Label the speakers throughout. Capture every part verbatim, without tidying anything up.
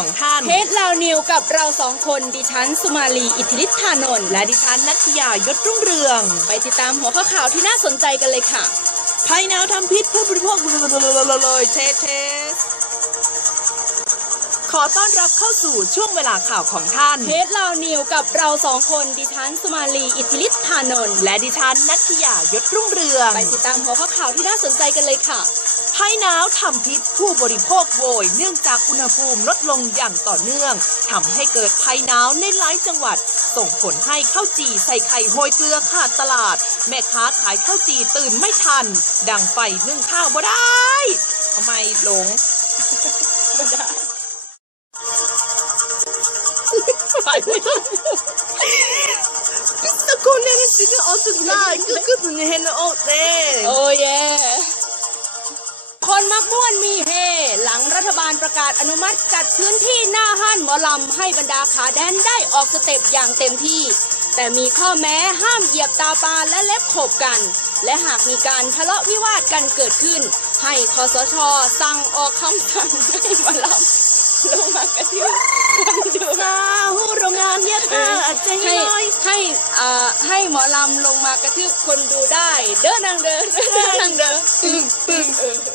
Speaker 1: ของท่าน
Speaker 2: เพจลาวนิวกับเราสองคนดิฉันสุมาลีอิทธิฤทธานนท์
Speaker 1: และดิฉันนัทยายศรุ่งเรือง
Speaker 2: ไปติดตามหัวข้อข่าวที่น่าสนใจกันเลยค่ะ
Speaker 1: ภัยหนาวทำพิษผู้บริโภคเลยเทสเทสขอต้อนรับเข้าสู่ช่วงเวลาข่าวของท่าน
Speaker 2: เพจลาวนิวกับเราสองคนดิฉันสุมาลีอิทธิฤทธานนท์
Speaker 1: และดิฉันนัทยายศรุ่งเรือง
Speaker 2: ไปติดตามหัวข้อข่าวที่น่าสนใจกันเลยค่ะ
Speaker 1: ภัยหนาวทำพิษผู้บริโภคโวยเนื่องจากอุณหภูมิลดลงอย่างต่อเนื่องทำให้เกิดภัยหนาวในหลายจังหวัดส่งผลให้ข้าวจี่ใส่ไข่โรยเกลือขาดตลาดแม่ค้าขายข้าวจี่ตื่นไม่ทันดังไฟนึ่งข้าวบ่ได้ทำไมหลง
Speaker 2: บ่ได้
Speaker 1: ตะโกนเนี่ยสิจะเอาสุดได้ก็คือถึงเห็นโอ้เต้
Speaker 2: โอ้ยคนมักม่วนมีเฮหลังรัฐบาลประกาศอนุมัติจัดพื้นที่หน้าห้านหมอลำให้บรรดาขาแดนได้ออกสเต็ปอย่างเต็มที่แต่มีข้อแม้ห้ามเหยียบตาปลาและเล็บขบกันและหากมีการทะเลาะวิวาทกันเกิดขึ้นให้คสช.สั่งออกคำสั่งให้หมอลำลงมากระทืบคนดู
Speaker 1: สาวโรงงานเย็ดผ้าใจ
Speaker 2: ให้
Speaker 1: น้อย
Speaker 2: ให้อ่าให้หมอลำลงมากระทืบคนดูได้เด้อนางเด้อเด้อนางเด้อปึ้งปึ้งเออ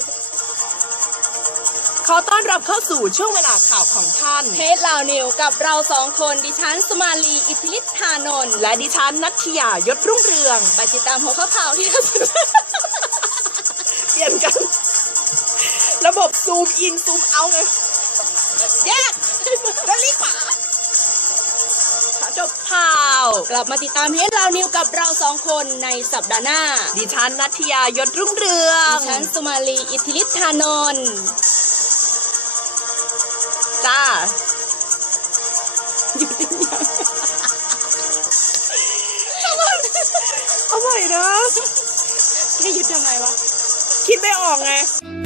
Speaker 1: ขอต้อนรับเข้าสู่ช่วงเวลาข่าวของท่าน
Speaker 2: เพจลาวนิวกับเราสองคนดิฉันสุมาลีอิทธิฤทธานนท์
Speaker 1: และดิฉันนัทยายศรุ่งเรือง
Speaker 2: ไปติดตามหัวข้อข่าวที่น่าสนใจ
Speaker 1: เปลี่ยนกันระบบซูมอินซูมเอาไงแยกแล้วรีบขาจบข่าว
Speaker 2: กลับมาติดตามเพจลาวนิวกับเราสองคนในสัปดาห์หน้า
Speaker 1: ดิฉันนัทยายศรุ่งเรือง
Speaker 2: ดิฉันสุมาลีอิทธิฤทธานนท์
Speaker 1: จ้า
Speaker 2: หยุดยัง
Speaker 1: เอาใหม่นะ
Speaker 2: แค่หยุดทำไมวะ
Speaker 1: คิดไม่ออกไง